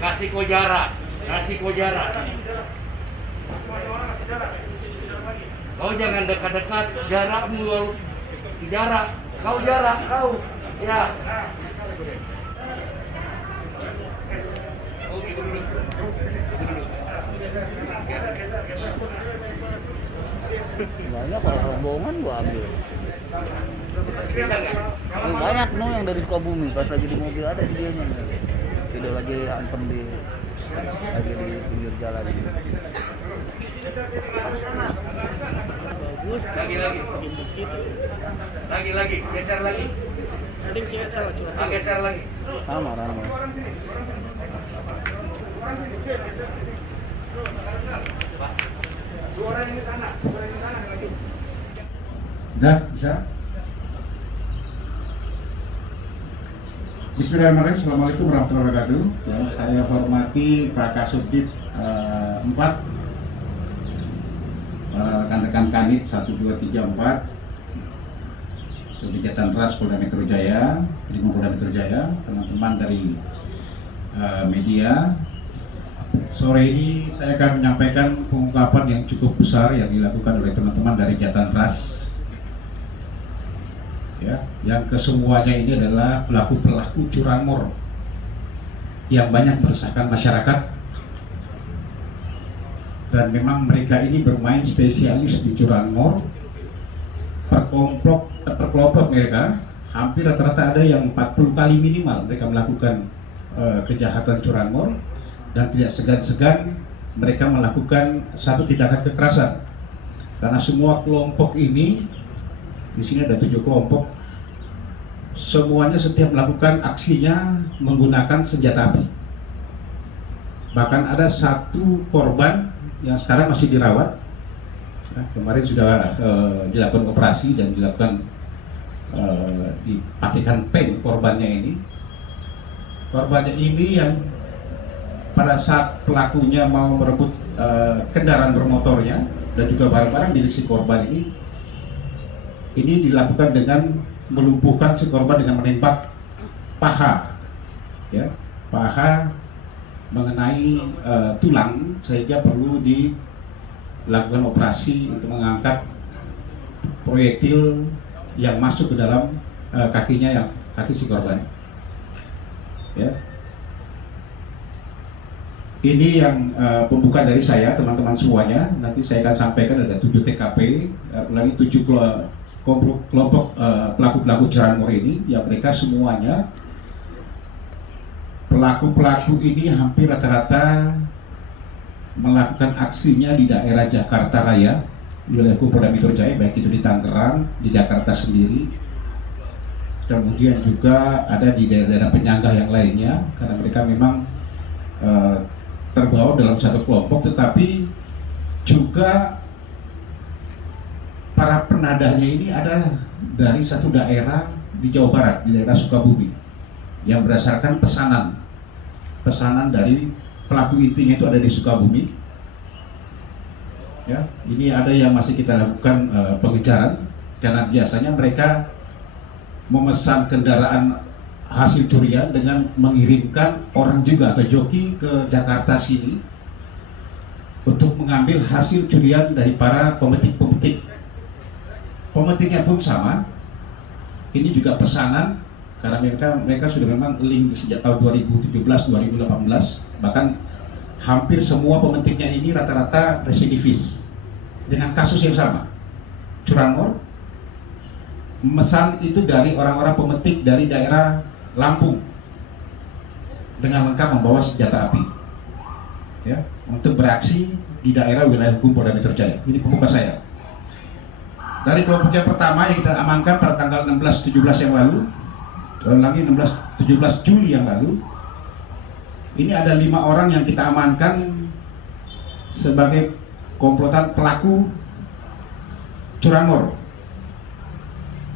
kasih kau jarak. Kasih kau jarak. Kau jangan dekat-dekat, jarakmu lalu jarak. Kau jarak, kau. Ya. Banyak kalau rombongan gua ambil. Bisa nggak? Banyak no yang dari Sukabumi pas lagi di mobil ada videonya. Video lagi antem lagi di pinggir jalan ini. Bagus. Lagi, geser lagi. Geser lagi. Sama ramai. Udah, bisa? Bismillahirrahmanirrahim. Assalamualaikum warahmatullahi wabarakatuh. Yang saya hormati Pak Kasubdit 4, para rekan-rekan Kanit 1, 2, 3, 4, Subdit Jatanras Polda Metro Jaya, Primo Polda Metro Jaya, teman-teman dari media. Sore ini saya akan menyampaikan pengungkapan yang cukup besar yang dilakukan oleh teman-teman dari Jatanras. Ya, yang kesemuanya ini adalah pelaku-pelaku curanmor yang banyak meresahkan masyarakat, dan memang mereka ini bermain spesialis di curanmor. Per kelompok mereka hampir rata-rata ada yang 40 kali minimal mereka melakukan kejahatan curanmor, dan tidak segan-segan mereka melakukan satu tindakan kekerasan. Karena semua kelompok ini, di sini ada 7 kelompok, semuanya setiap melakukan aksinya menggunakan senjata api. Bahkan ada 1 korban yang sekarang masih dirawat. Nah, kemarin sudah dilakukan operasi dan dilakukan dipakaikan pen korbannya ini. Korbannya ini yang pada saat pelakunya mau merebut kendaraan bermotornya dan juga barang-barang milik si korban ini dilakukan dengan melumpuhkan si korban dengan menembak paha, ya, paha mengenai tulang, sehingga perlu dilakukan operasi untuk mengangkat proyektil yang masuk ke dalam kakinya, yang kaki si korban. Ya. Ini yang pembuka dari saya, teman-teman semuanya. Nanti saya akan sampaikan ada 7 TKP, lagi 7 kelompok pelaku-pelaku curanmor ini, yang mereka semuanya pelaku-pelaku ini hampir rata-rata melakukan aksinya di daerah Jakarta Raya, di wilayah Polda Metro Jaya, baik itu di Tangerang, di Jakarta sendiri, kemudian juga ada di daerah-daerah penyangga yang lainnya, karena mereka memang terbawa dalam satu kelompok, tetapi juga para penadahnya ini adalah dari satu daerah di Jawa Barat, di daerah Sukabumi, yang berdasarkan pesanan dari pelaku intinya itu ada di Sukabumi. Ya, ini ada yang masih kita lakukan pengejaran, karena biasanya mereka memesan kendaraan hasil curian dengan mengirimkan orang juga atau joki ke Jakarta sini untuk mengambil hasil curian dari para pemetik. Pemetiknya pun sama, ini juga pesanan, karena mereka sudah memang link sejak tahun 2017-2018, bahkan hampir semua pemetiknya ini rata-rata residivis dengan kasus yang sama, curanmor. Memesan itu dari orang-orang pemetik dari daerah Lampung dengan lengkap membawa senjata api, ya, untuk beraksi di daerah wilayah hukum Polda Metro Jaya. Ini pembuka saya. Dari kelompok yang pertama yang kita amankan pada tanggal 16-17 yang lalu, dan lagi 16-17 Juli yang lalu, ini ada 5 orang yang kita amankan sebagai komplotan pelaku curanmor.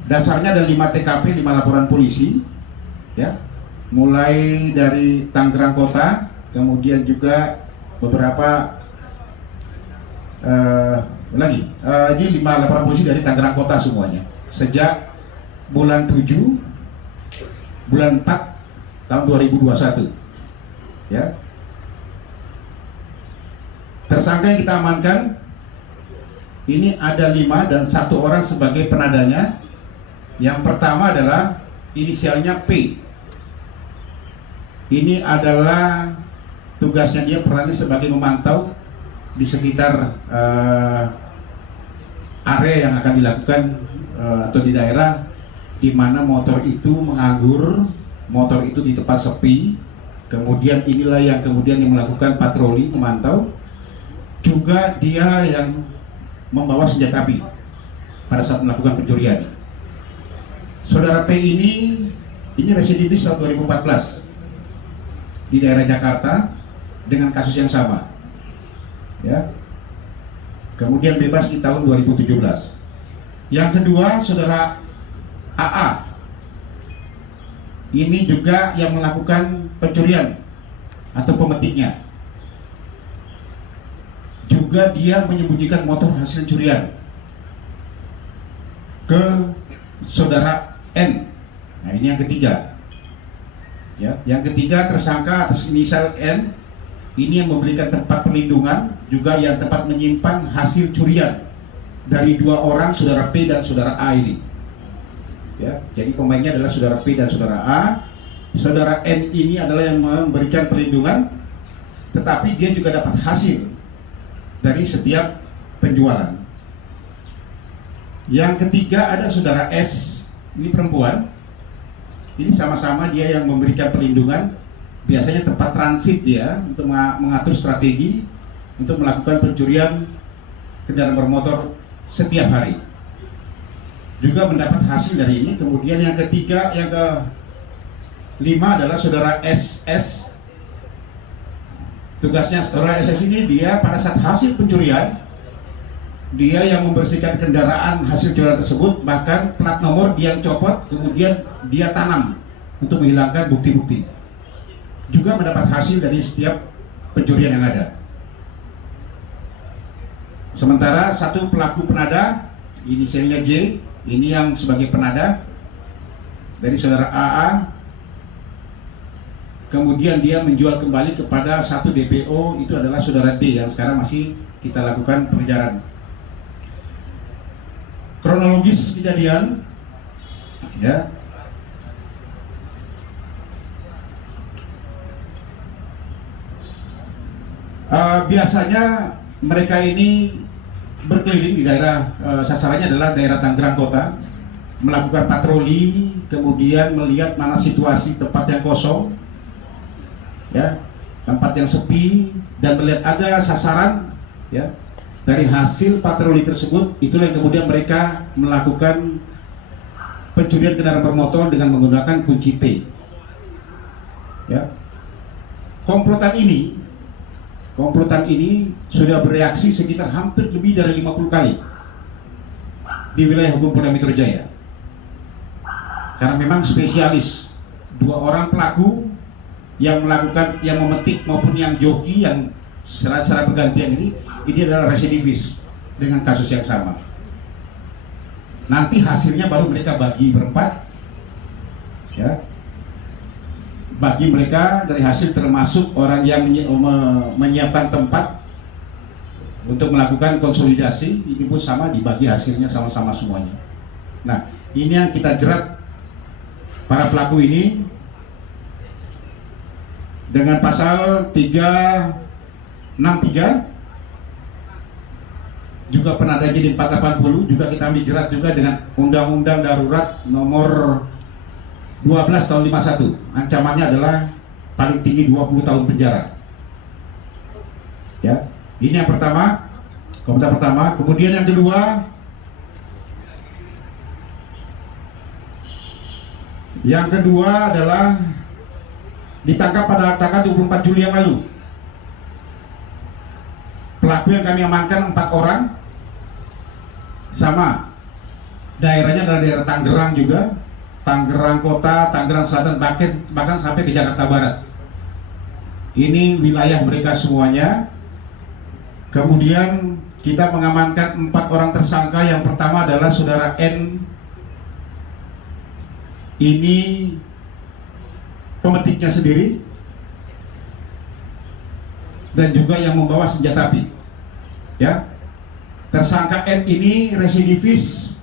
Dasarnya ada 5 TKP, 5 laporan polisi, ya, mulai dari Tangerang Kota, kemudian juga beberapa ini 5 laporan polisi dari Tangerang Kota semuanya sejak bulan 7 bulan 4 tahun 2021, ya. Tersangka yang kita amankan ini ada 5 dan 1 orang sebagai penadanya. Yang pertama adalah inisialnya P. Ini adalah tugasnya, dia perannya sebagai memantau di sekitar area yang akan dilakukan atau di daerah di mana motor itu menganggur, motor itu di tempat sepi. Kemudian inilah yang kemudian yang melakukan patroli, memantau. Juga dia yang membawa senjata api pada saat melakukan pencurian. Saudara P ini residivis tahun 2014 di daerah Jakarta dengan kasus yang sama, ya. Kemudian bebas di tahun 2017. Yang kedua, saudara AA ini juga yang melakukan pencurian atau pemetiknya. Juga dia menyembunyikan motor hasil curian ke saudara N. Nah, ini yang ketiga. Ya, yang ketiga, tersangka atas inisial N ini yang memberikan tempat perlindungan, juga yang tempat menyimpan hasil curian dari 2 orang, saudara P dan saudara A ini. Ya, jadi pemainnya adalah saudara P dan saudara A. Saudara N ini adalah yang memberikan perlindungan, tetapi dia juga dapat hasil dari setiap penjualan. Yang ketiga ada saudara S, ini perempuan. Ini sama-sama dia yang memberikan perlindungan, biasanya tempat transit dia untuk mengatur strategi untuk melakukan pencurian kendaraan bermotor setiap hari. Juga mendapat hasil dari ini. Kemudian yang ketiga, yang ke-5 adalah saudara SS. Tugasnya saudara SS ini, dia pada saat hasil pencurian, dia yang membersihkan kendaraan hasil curian tersebut, bahkan plat nomor dia yang copot, kemudian dia tanam untuk menghilangkan bukti-bukti. Juga mendapat hasil dari setiap pencurian yang ada. Sementara satu pelaku penada, inisialnya J, ini yang sebagai penada dari saudara AA. Kemudian dia menjual kembali kepada satu DPO, itu adalah saudara D yang sekarang masih kita lakukan pengejaran. Kronologis kejadian, ya. Biasanya mereka ini berkeliling di daerah, sasarannya adalah daerah Tangerang Kota, melakukan patroli, kemudian melihat mana situasi tempat yang kosong, ya, tempat yang sepi, dan melihat ada sasaran, ya. Dari hasil patroli tersebut, itulah yang kemudian mereka melakukan pencurian kendaraan bermotor dengan menggunakan kunci T. Ya. Komplotan ini sudah bereaksi sekitar hampir lebih dari 50 kali di wilayah hukum Polda Metro Jaya. Karena memang spesialis, 2 orang pelaku yang melakukan, yang memetik maupun yang joki, yang secara bergantian ini adalah residivis dengan kasus yang sama. Nanti hasilnya baru mereka bagi berempat, ya. Bagi mereka dari hasil, termasuk orang yang menyiapkan tempat untuk melakukan konsolidasi, ini pun sama, dibagi hasilnya sama-sama semuanya. Nah, ini yang kita jerat para pelaku ini dengan pasal 363, juga penada jadi 480, juga kita ambil jerat juga dengan Undang-Undang Darurat nomor 12 tahun 51. Ancamannya adalah paling tinggi 20 tahun penjara. Ya, ini yang pertama, komentar pertama. Kemudian yang kedua, adalah ditangkap pada tanggal 24 Juli yang lalu. Pelaku yang kami amankan 4 orang, sama daerahnya adalah daerah Tangerang juga, Tangerang Kota, Tangerang Selatan, bahkan sampai ke Jakarta Barat. Ini wilayah mereka semuanya. Kemudian kita mengamankan 4 orang tersangka. Yang pertama adalah saudara N. Ini pemetiknya sendiri dan juga yang membawa senjata api. Ya, tersangka N ini residivis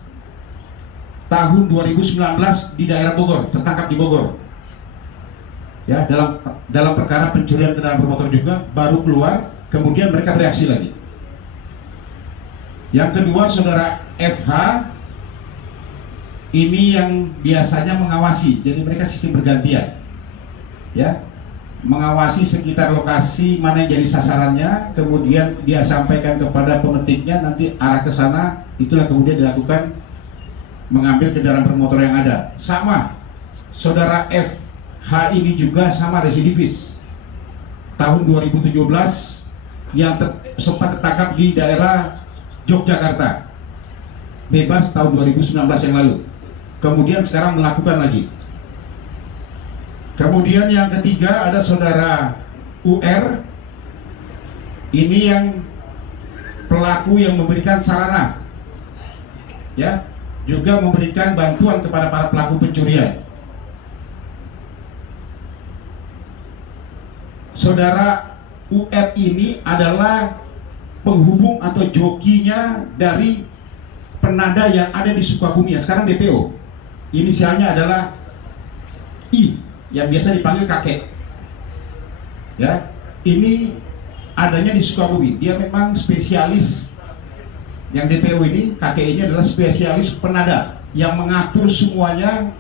tahun 2019 di daerah Bogor, tertangkap di Bogor. Ya, dalam perkara pencurian kendaraan bermotor juga, baru keluar, kemudian mereka bereaksi lagi. Yang kedua, saudara FH ini yang biasanya mengawasi, jadi mereka sistem bergantian, ya, mengawasi sekitar lokasi mana yang jadi sasarannya, kemudian dia sampaikan kepada pemetiknya, nanti arah ke sana, itulah kemudian dilakukan mengambil kendaraan bermotor yang ada. Sama, saudara FH ini juga sama residivis tahun 2017 yang sempat tertangkap di daerah Yogyakarta, bebas tahun 2019 yang lalu. Kemudian sekarang melakukan lagi. Kemudian yang ketiga ada saudara UR. Ini yang pelaku yang memberikan sarana, ya, juga memberikan bantuan kepada para pelaku pencurian. Saudara UR ini adalah penghubung atau jokinya dari penada yang ada di Sukabumi, ya, sekarang DPO. Inisialnya adalah I, yang biasa dipanggil kakek. Ya, ini adanya di Sukabumi. Dia memang spesialis. Yang DPO ini, kakek ini adalah spesialis penada yang mengatur semuanya,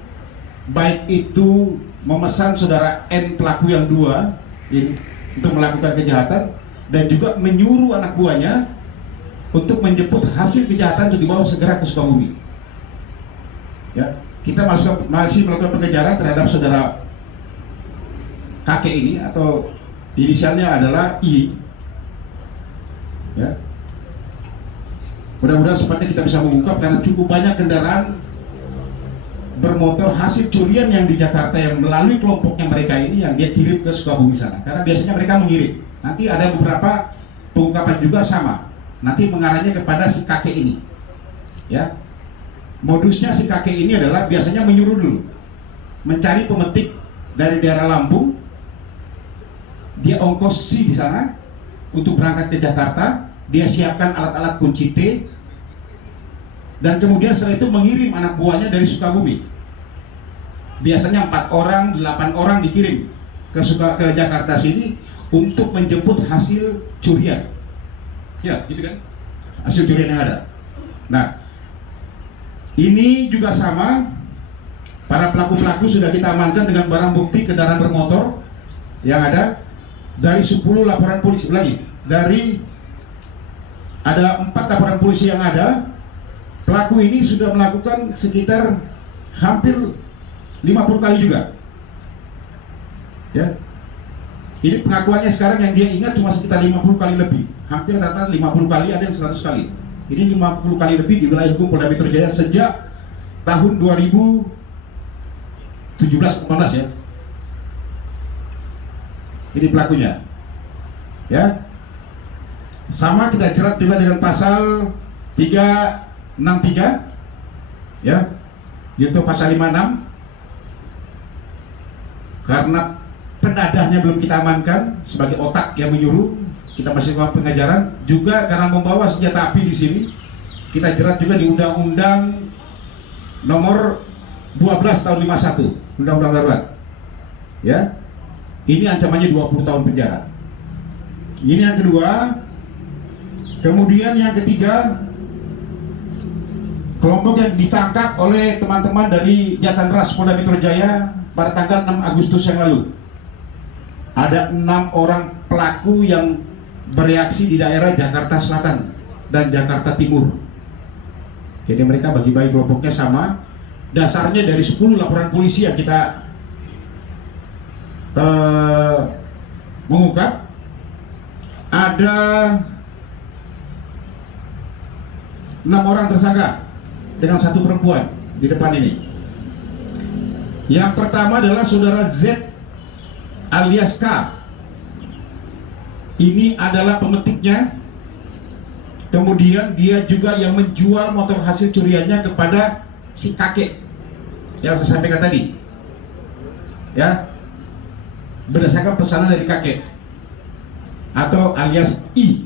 baik itu memesan saudara N pelaku yang dua ini untuk melakukan kejahatan, dan juga menyuruh anak buahnya untuk menjemput hasil kejahatan untuk dibawa segera ke Sukabumi. Ya, kita masih melakukan pengejaran terhadap saudara kakek ini, atau inisialnya adalah I. Ya, mudah-mudahan secepatnya kita bisa mengungkap, karena cukup banyak kendaraan bermotor hasil curian yang di Jakarta yang melalui kelompoknya mereka ini yang dia kirim ke Sukabumi sana. Karena biasanya mereka mengirim. Nanti ada beberapa pengungkapan juga sama. Nanti mengarahnya kepada si kakek ini. Ya. Modusnya si kakek ini adalah biasanya menyuruh dulu, mencari pemetik dari daerah Lampung. Dia ongkosi di sana untuk berangkat ke Jakarta. Dia siapkan alat-alat kunci T, dan kemudian setelah itu mengirim anak buahnya dari Sukabumi. Biasanya 4 orang, 8 orang dikirim ke Jakarta sini untuk menjemput hasil curian. Ya, gitu kan? Hasil curian yang ada. Nah, ini juga sama. Para pelaku-pelaku sudah kita amankan dengan barang bukti kendaraan bermotor yang ada. Dari 10 laporan polisi lagi. Ada 4 laporan polisi yang ada. Pelaku ini sudah melakukan sekitar hampir 50 kali juga. Ya. Ini pengakuannya sekarang yang dia ingat cuma sekitar 50 kali lebih. Hampir rata-rata 50 kali, ada yang 100 kali. Ini 50 kali lebih di wilayah hukum Polda Metro Jaya sejak tahun 2017-18 ya. Ini pelakunya. Ya. Sama kita jerat juga dengan pasal 363 ya, yaitu pasal 56, karena penadahnya belum kita amankan sebagai otak yang menyuruh. Kita masih melakukan pengajaran juga karena membawa senjata api di sini. Kita jerat juga di Undang-Undang Nomor 12 tahun 51, Undang-Undang Darurat. Ya, ini ancamannya 20 tahun penjara. Ini yang kedua. Kemudian yang ketiga, kelompok yang ditangkap oleh teman-teman dari Jatan Ras Polda Metro Jaya pada tanggal 6 Agustus yang lalu. Ada 6 orang pelaku yang bereaksi di daerah Jakarta Selatan dan Jakarta Timur. Jadi mereka bagi-bagi kelompoknya sama. Dasarnya dari 10 laporan polisi yang kita mengungkap. Ada 6 orang tersangka dengan 1 perempuan di depan ini. Yang pertama adalah saudara Z alias K. Ini adalah pemetiknya. Kemudian dia juga yang menjual motor hasil curiannya kepada si kakek yang saya sampaikan tadi. Ya. Berdasarkan pesanan dari kakek atau alias I.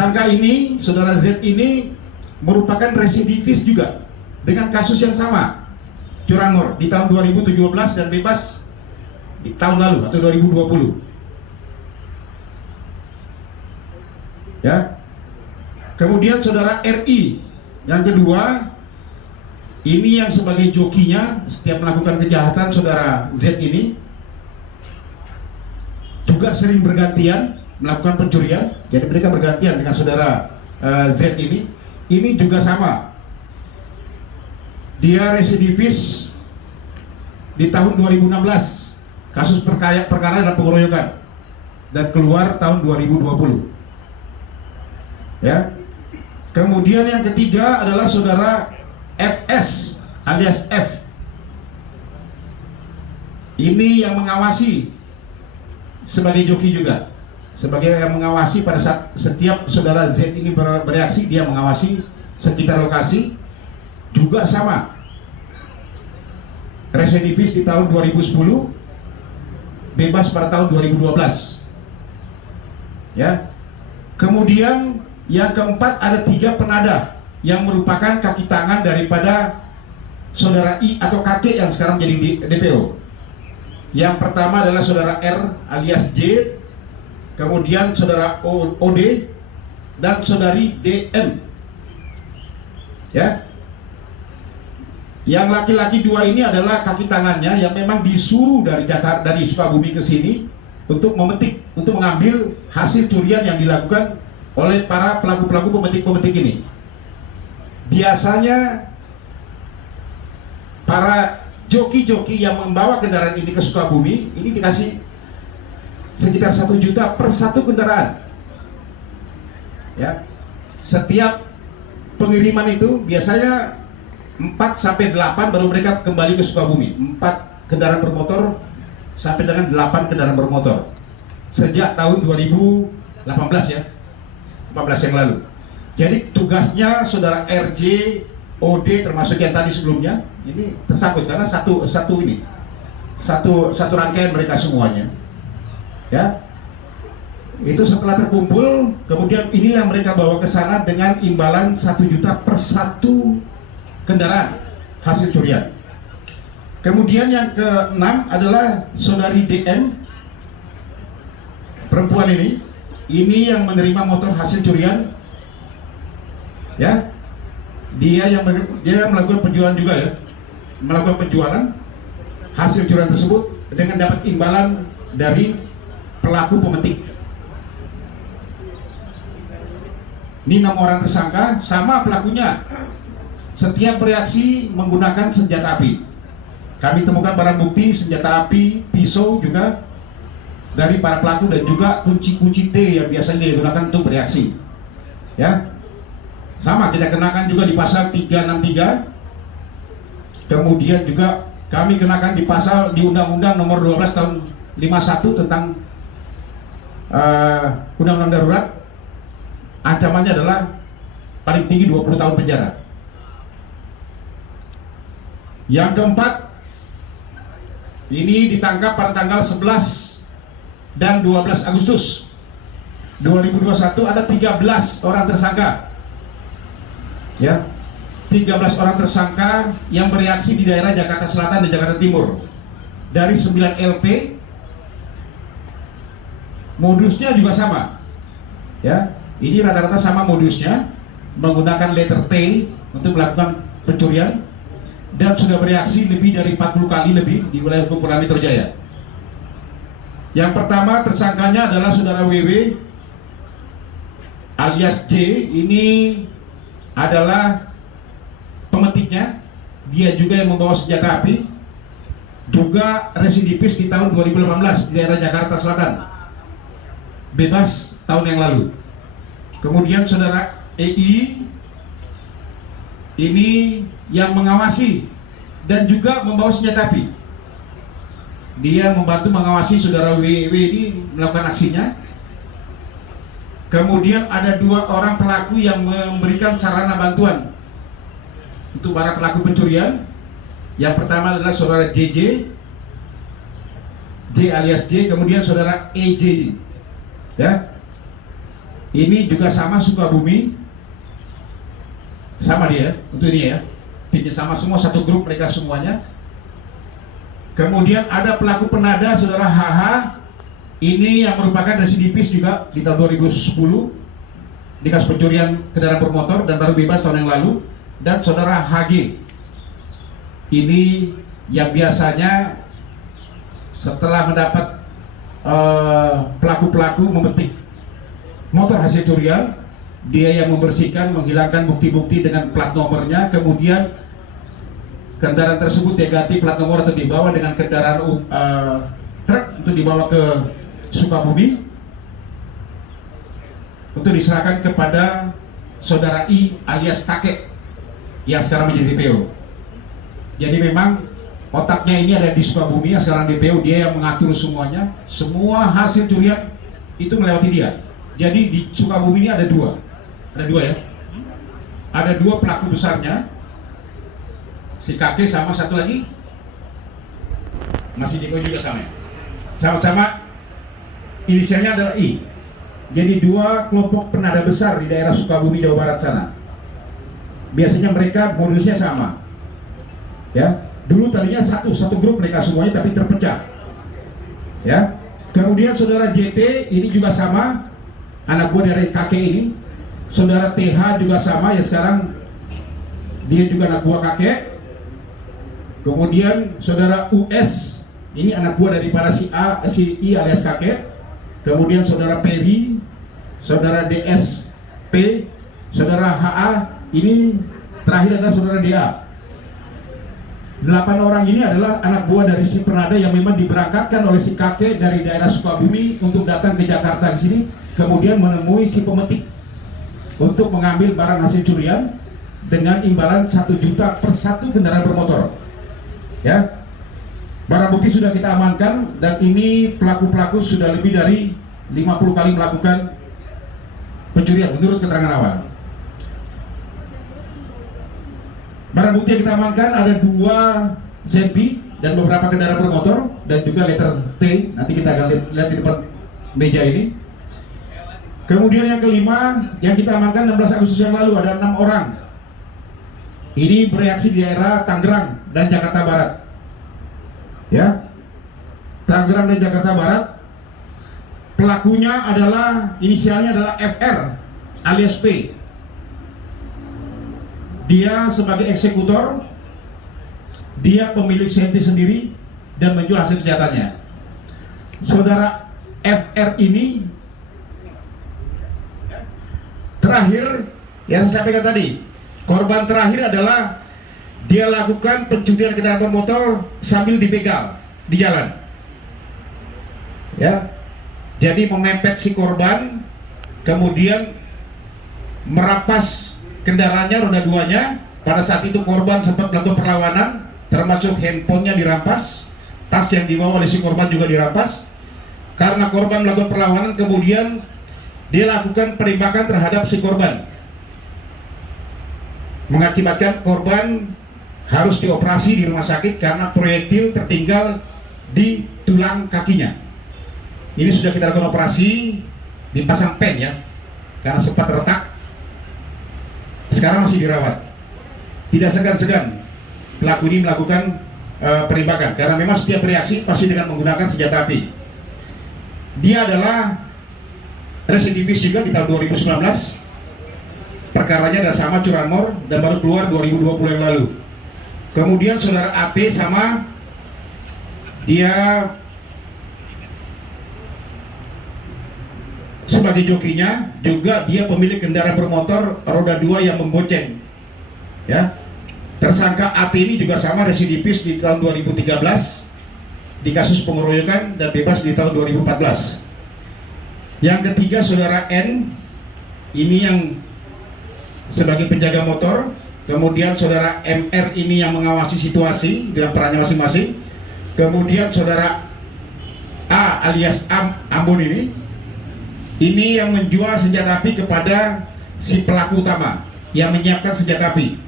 tersangka ini, saudara Z ini merupakan residivis juga dengan kasus yang sama, curanmor di tahun 2017 dan bebas di tahun lalu atau 2020. Ya. Kemudian saudara RI yang kedua, ini yang sebagai jokinya setiap melakukan kejahatan saudara Z ini juga sering bergantian melakukan pencurian. Jadi mereka bergantian dengan saudara Z ini. Ini juga sama. Dia residivis di tahun 2016 kasus perkara dan pengeroyokan dan keluar tahun 2020. Ya. Kemudian yang ketiga adalah saudara FS alias F. Ini yang mengawasi sebagai joki juga, sebagai yang mengawasi pada saat setiap saudara Z ini bereaksi, dia mengawasi sekitar lokasi. Juga sama, residivis di tahun 2010, bebas pada tahun 2012. Ya. Kemudian yang keempat ada 3 penadah yang merupakan kaki tangan daripada saudara I atau kakek yang sekarang jadi DPO. Yang pertama adalah saudara R alias J, kemudian saudara OD dan saudari DM. Ya. Yang laki-laki 2 ini adalah kaki tangannya yang memang disuruh dari Jakarta, dari Sukabumi ke sini untuk memetik, untuk mengambil hasil curian yang dilakukan oleh para pelaku-pelaku pemetik-pemetik ini. Biasanya para joki-joki yang membawa kendaraan ini ke Sukabumi ini dikasih sekitar 1 juta per 1 kendaraan. Ya. Setiap pengiriman itu biasanya 4 sampai 8 baru mereka kembali ke Sukabumi. 4 kendaraan bermotor sampai dengan 8 kendaraan bermotor. Sejak tahun 2018 ya. 14 yang lalu. Jadi tugasnya saudara RJ, OD termasuk yang tadi sebelumnya ini tersangkut karena satu rangkaian mereka semuanya. Ya. Itu setelah terkumpul, kemudian inilah mereka bawa ke sana dengan imbalan 1 juta per 1 kendaraan hasil curian. Kemudian yang ke-6 adalah saudari DM, perempuan ini yang menerima motor hasil curian. Ya. Dia melakukan penjualan juga ya. Melakukan penjualan hasil curian tersebut dengan dapat imbalan dari pelaku pemetik. Ini 6 orang tersangka, sama pelakunya. Setiap bereaksi menggunakan senjata api. Kami temukan barang bukti senjata api, pisau juga dari para pelaku dan juga kunci-kunci T yang biasanya digunakan untuk bereaksi. Ya. Sama kita kenakan juga di pasal 363. Kemudian juga kami kenakan di pasal di Undang-Undang nomor 12 tahun 51 tentang Undang-Undang Darurat. Ancamannya adalah paling tinggi 20 tahun penjara. Yang keempat, ini ditangkap pada tanggal 11 dan 12 Agustus 2021 ada 13 orang tersangka. Ya. 13 orang tersangka yang bereaksi di daerah Jakarta Selatan dan Jakarta Timur. Dari 9 LP, modusnya juga sama. Ya. Ini rata-rata sama modusnya, menggunakan letter T untuk melakukan pencurian dan sudah bereaksi lebih dari 40 kali lebih di wilayah hukum Polda Metro Jaya. Yang pertama tersangkanya adalah saudara WW alias J. Ini adalah pemetiknya, dia juga yang membawa senjata api, juga residivis di tahun 2018 di daerah Jakarta Selatan, bebas tahun yang lalu. Kemudian saudara EI ini yang mengawasi dan juga membawa senjata api. Dia membantu mengawasi saudara WW ini melakukan aksinya. Kemudian ada 2 orang pelaku yang memberikan sarana bantuan untuk para pelaku pencurian. Yang pertama adalah saudara JJ, J alias J, kemudian saudara EJ. Ya. Ini juga sama Sukabumi, sama dia untuk ini ya, timnya sama semua, satu grup mereka semuanya. Kemudian ada pelaku penada saudara HH, ini yang merupakan residivis juga di tahun 2010 di kasus pencurian kendaraan bermotor dan baru bebas tahun yang lalu. Dan saudara HG, ini yang biasanya setelah mendapat pelaku-pelaku memetik motor hasil curian, dia yang membersihkan, menghilangkan bukti-bukti dengan plat nomornya, kemudian kendaraan tersebut dia ganti plat nomor atau dibawa dengan kendaraan truk untuk dibawa ke Sukabumi untuk diserahkan kepada saudara I alias kakek yang sekarang menjadi DPO. Jadi memang otaknya ini ada di Sukabumi yang sekarang DPO, dia yang mengatur semuanya, semua hasil curian itu melewati dia. Jadi di Sukabumi ini ada dua ya, ada dua pelaku besarnya, si kakek sama satu lagi masih DPO juga sama ya, sama-sama inisialnya adalah I. Jadi dua kelompok penada besar di daerah Sukabumi Jawa Barat sana. Biasanya mereka modusnya sama ya. Dulu tadinya satu grup mereka semuanya, tapi terpecah ya. Kemudian saudara JT ini juga sama, anak buah dari kakek ini. Saudara TH juga sama ya, sekarang dia juga anak buah kakek. Kemudian saudara US ini anak buah daripada si I alias kakek. Kemudian saudara Peri, saudara DSP, saudara HA, ini terakhir adalah saudara DA. 8 orang ini adalah anak buah dari si penada yang memang diberangkatkan oleh si kakek dari daerah Sukabumi untuk datang ke Jakarta di sini, kemudian menemui si pemetik untuk mengambil barang hasil curian dengan imbalan 1 juta per satu kendaraan bermotor. Ya, barang bukti sudah kita amankan dan ini pelaku-pelaku sudah lebih dari 50 kali melakukan pencurian menurut keterangan awal. Barang bukti yang kita amankan ada 2 Zenpi dan beberapa kendaraan bermotor dan juga letter T. Nanti kita akan lihat di depan meja ini. Kemudian yang kelima yang kita amankan 16 Agustus yang lalu ada 6 orang. Ini bereaksi di daerah Tangerang dan Jakarta Barat. Ya, Tangerang dan Jakarta Barat. Pelakunya adalah inisialnya adalah FR alias P. Dia sebagai eksekutor, dia pemilik Zenpi sendiri dan menjual hasil kejahatannya. Saudara FR ini terakhir yang saya sampaikan tadi, korban terakhir adalah dia lakukan pencurian kendaraan bermotor sambil dibegal di jalan. Ya, jadi memepet si korban, kemudian merampas kendaraannya, roda 2-nya. Pada saat itu korban sempat melakukan perlawanan, termasuk handphonenya dirampas, tas yang dibawa oleh si korban juga dirampas. Karena korban melakukan perlawanan, kemudian dia lakukan penembakan terhadap si korban, mengakibatkan korban harus dioperasi di rumah sakit karena proyektil tertinggal di tulang kakinya. Ini sudah kita lakukan operasi, dipasang pen ya, karena sempat retak. Sekarang masih dirawat. Tidak segan-segan pelaku ini melakukan penembakan karena memang setiap reaksi pasti dengan menggunakan senjata api. Dia adalah residivis juga di tahun 2019. Perkaranya ada sama curanmor dan baru keluar 2020 yang lalu. Kemudian saudara AT sama, dia sebagai jokinya, juga dia pemilik kendaraan bermotor roda 2 yang membonceng. Ya, tersangka AT ini juga sama residivis di tahun 2013 di kasus pengeroyokan dan bebas di tahun 2014. Yang ketiga saudara N, ini yang sebagai penjaga motor. Kemudian saudara MR ini yang mengawasi situasi dengan perannya masing-masing. Kemudian saudara A alias Ambon ini yang menjual senjata api kepada si pelaku utama yang menyiapkan senjata api.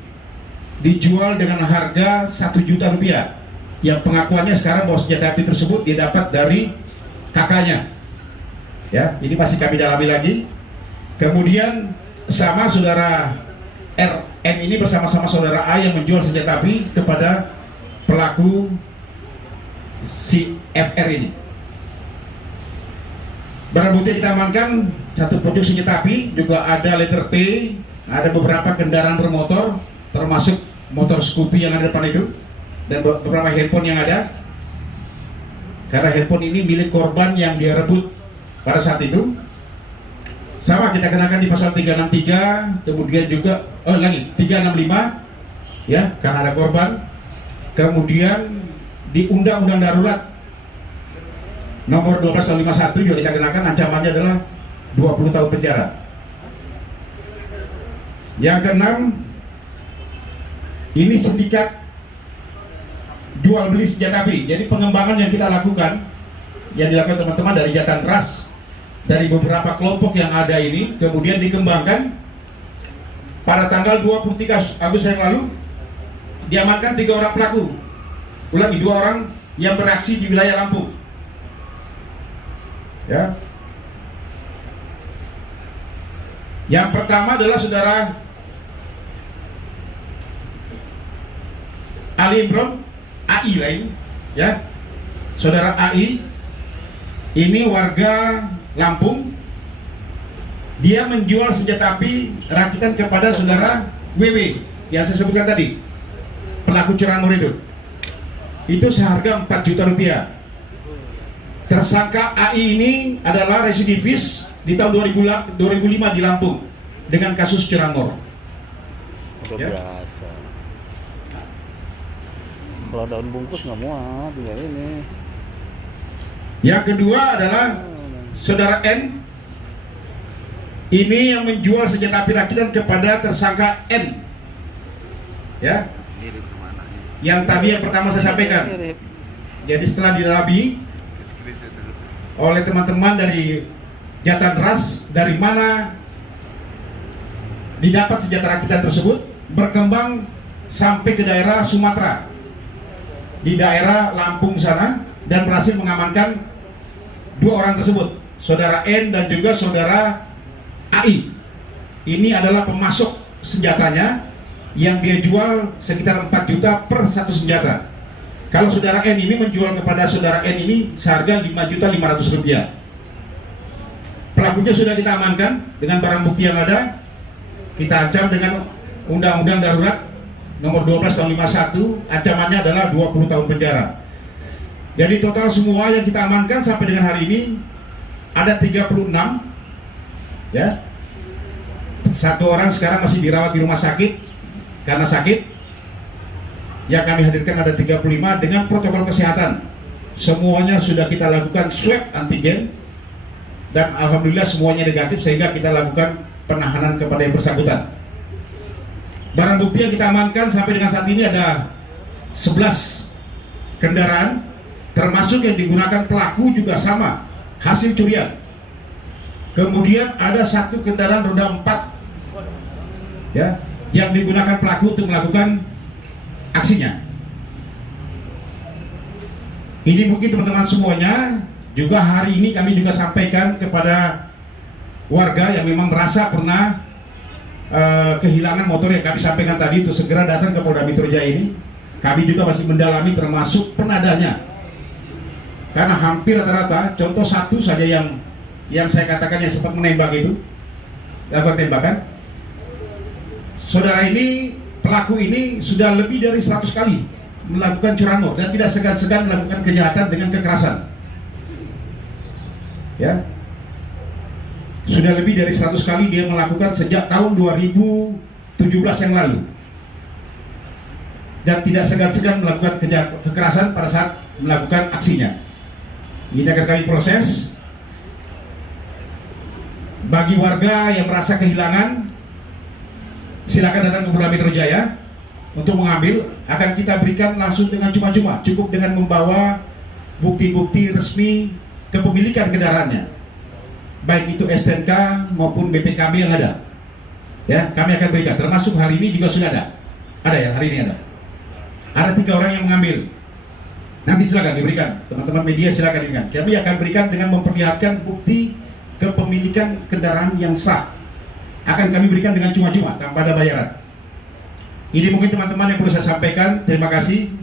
Dijual dengan harga 1 juta rupiah. Yang pengakuannya sekarang bahwa senjata api tersebut dia dapat dari kakaknya. Ya, ini masih kami dalami lagi. Kemudian sama saudara RM ini bersama-sama saudara A yang menjual senjata api kepada pelaku si FR ini. Barang bukti kita amankan satu pucuk senjata api, juga ada letter T, ada beberapa kendaraan bermotor, termasuk motor Scoopy yang ada depan itu, dan beberapa handphone yang ada. Karena handphone ini milik korban yang dia rebut pada saat itu. Sama kita kenakan di pasal 363, kemudian juga lagi 365 ya, karena ada korban. Kemudian di Undang-Undang Darurat nomor 12 tahun 51 juga kita kenakan, ancamannya adalah 20 tahun penjara. Yang keenam, ini sindikat jual beli senjata api. Jadi pengembangan yang kita lakukan, yang dilakukan teman-teman dari Jatan Ras, dari beberapa kelompok yang ada ini, kemudian dikembangkan. Pada tanggal 23 Agustus yang lalu diamankan 3 orang pelaku, ulangi 2 orang yang beraksi di wilayah Lampung ya. Yang pertama adalah saudara Ali Imron AI lain ya. Saudara AI ini warga Lampung, dia menjual senjata api rakitan kepada saudara WW yang saya sebutkan tadi, pelaku curanmor itu seharga 4 juta rupiah. Tersangka AI ini adalah residivis di tahun 2005 di Lampung dengan kasus curanmor. Udah biasa. Kalau daun bungkus nggak muat, tinggal ini. Yang kedua adalah saudara N, ini yang menjual senjata api rakitan kepada tersangka N ya, yang tadi yang pertama saya sampaikan. Jadi setelah didalami oleh teman-teman dari Jatan Ras, dari mana didapat senjata rakitan tersebut, berkembang sampai ke daerah Sumatera, di daerah Lampung sana, dan berhasil mengamankan 2 orang tersebut, saudara N dan juga saudara AI. Ini adalah pemasok senjatanya yang dia jual sekitar 4 juta per satu senjata. Kalau saudara N ini menjual kepada saudara N ini seharga 5.500.000 rupiah. Pelakunya sudah kita amankan dengan barang bukti yang ada. Kita ancam dengan Undang-Undang Darurat nomor 12 tahun 51, ancamannya adalah 20 tahun penjara. Jadi total semua yang kita amankan sampai dengan hari ini ada 36 ya. 1 orang sekarang masih dirawat di rumah sakit karena sakit. Yang kami hadirkan ada 35 dengan protokol kesehatan. Semuanya sudah kita lakukan swab antigen dan alhamdulillah semuanya negatif, sehingga kita lakukan penahanan kepada yang bersangkutan. Barang bukti yang kita amankan sampai dengan saat ini ada 11 kendaraan, termasuk yang digunakan pelaku juga sama, hasil curian. Kemudian ada 1 kendaraan roda 4 ya, yang digunakan pelaku untuk melakukan aksinya. Ini mungkin teman-teman semuanya. Juga hari ini kami juga sampaikan kepada warga yang memang merasa pernah kehilangan motor yang kami sampaikan tadi, untuk segera datang ke Polda Metro Jaya ini. Kami juga masih mendalami termasuk penadanya, karena hampir rata-rata, contoh satu saja yang saya katakan yang sempat menembak itu, lakukan tembakan. Saudara ini, pelaku ini sudah lebih dari 100 kali melakukan curanmor dan tidak segan-segan melakukan kejahatan dengan kekerasan. Ya, sudah lebih dari 100 kali dia melakukan sejak tahun 2017 yang lalu, dan tidak segan-segan melakukan kekerasan pada saat melakukan aksinya. Ini akan kami proses. Bagi warga yang merasa kehilangan, silakan datang ke Polda Metro Jaya untuk mengambil. Akan kita berikan langsung dengan cuma-cuma, cukup dengan membawa bukti-bukti resmi kepemilikan kendaraannya, baik itu STNK maupun BPKB yang ada. Ya, kami akan berikan. Termasuk hari ini juga sudah ada ya, hari ini ada 3 orang yang mengambil. Nanti silakan diberikan, teman-teman media silakan diberikan. Kami akan berikan dengan memperlihatkan bukti kepemilikan kendaraan yang sah akan kami berikan dengan cuma-cuma tanpa ada bayaran. Ini mungkin teman-teman yang perlu saya sampaikan. Terima kasih.